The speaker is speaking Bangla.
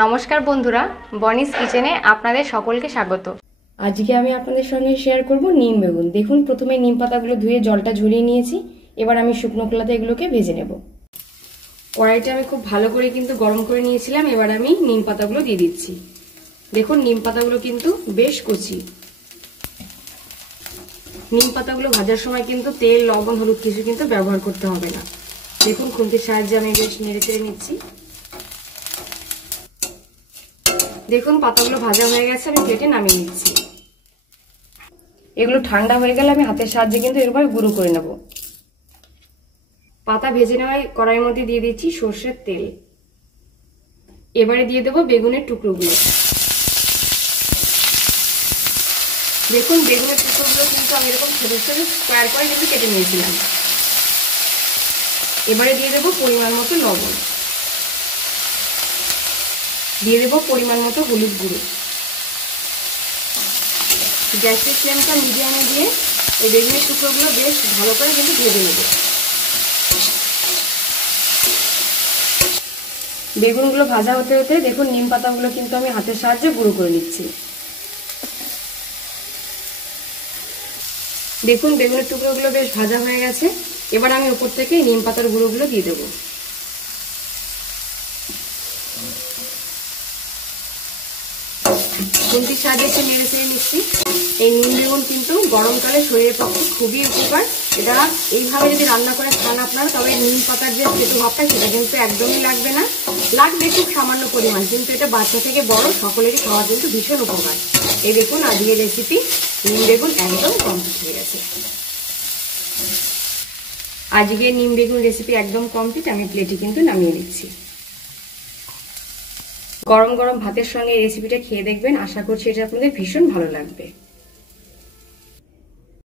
নমস্কার বন্ধুরা, বনিস কিচেনে আপনাদের সকলকে স্বাগত। আজকে আমি আপনাদের সঙ্গে শেয়ার করব নিম বেগুন। দেখুন, প্রথমে নিম পাতাগুলো ধুয়ে জলটা ঝরিয়ে নিয়েছি। এবার আমি শুকনো খোলাতে এগুলোকে ভেজে নেব। কড়াইটা আমি খুব ভালো করে কিন্তু গরম করে নিয়েছিলাম। এবার আমি নিম পাতাগুলো দিয়ে দিচ্ছি। দেখুন, নিম পাতাগুলো কিন্তু বেশ কচি। নিম পাতাগুলো ভাজার সময় কিন্তু তেল, লবণ, হলুদ কিছু কিন্তু ব্যবহার করতে হবে না। দেখুন, খুন্তির সাহায্যে আমি বেশ নেড়ে চেড়ে নিচ্ছি। দেখুন, পাতাগুলো ভাজা হয়ে গেছে, আমি প্লেটে নামিয়ে নিচ্ছি। এগুলো ঠান্ডা হয়ে গেলে আমি হাতের সাহায্যে কিন্তু এরকম গুঁড়ো করে নেব। পাতা ভেজে নেওয়ায় কড়াইয়ের মধ্যে দিয়ে দিচ্ছি সর্ষের তেল। এবারে দিয়ে দেবো বেগুনের টুকরোগুলো। দেখুন, বেগুনের টুকরোগুলো কিন্তু আমি এরকম ছোট ছোট স্কোয়ার করে কিন্তু কেটে নিয়েছিলাম। এবারে দিয়ে দেবো পরিমাণ মতো লবণ, দিয়ে দেবো পরিমাণ মতো হলুদ গুঁড়ো। গ্যাসের ফ্লেমটা মিডিয়ামে দিয়ে এই বেগুনের টুকরোগুলো বেশ ভালো করে কিন্তু ভেজে নেব। বেগুনগুলো ভাজা হতে হতে দেখুন, নিম পাতাগুলো কিন্তু আমি হাতের সাহায্যে গুঁড়ো করে নিচ্ছি। দেখুন, বেগুনের টুকরোগুলো বেশ ভাজা হয়ে গেছে। এবার আমি উপর থেকে নিম পাতার গুঁড়োগুলো দিয়ে দেবো। খুন্তির সাহায্যে একটু নেড়ে চেড়ে নিচ্ছি। এই নিম বেগুন কিন্তু গরমকালে শরীরের পক্ষে খুবই উপকার। এটা এইভাবে যদি রান্না করে খান আপনারা, তবে নিম পাতার যে তেতো ভাবটা সেটা কিন্তু একদমই লাগবে না। লাগবে খুব সামান্য পরিমাণ, কিন্তু এটা বাচ্চা থেকে বড় সকলেরই খাওয়া কিন্তু ভীষণ উপকার। এই দেখুন, আজকের রেসিপি নিম বেগুন একদম কমপ্লিট হয়ে গেছে। আজকে নিম বেগুন রেসিপি একদম কমপ্লিট। আমি প্লেটে কিন্তু নামিয়ে দিচ্ছি। গরম গরম ভাতের সঙ্গে এই রেসিপিটা খেয়ে দেখবেন, আশা করছি এটা আপনাদের ভীষণ ভালো লাগবে।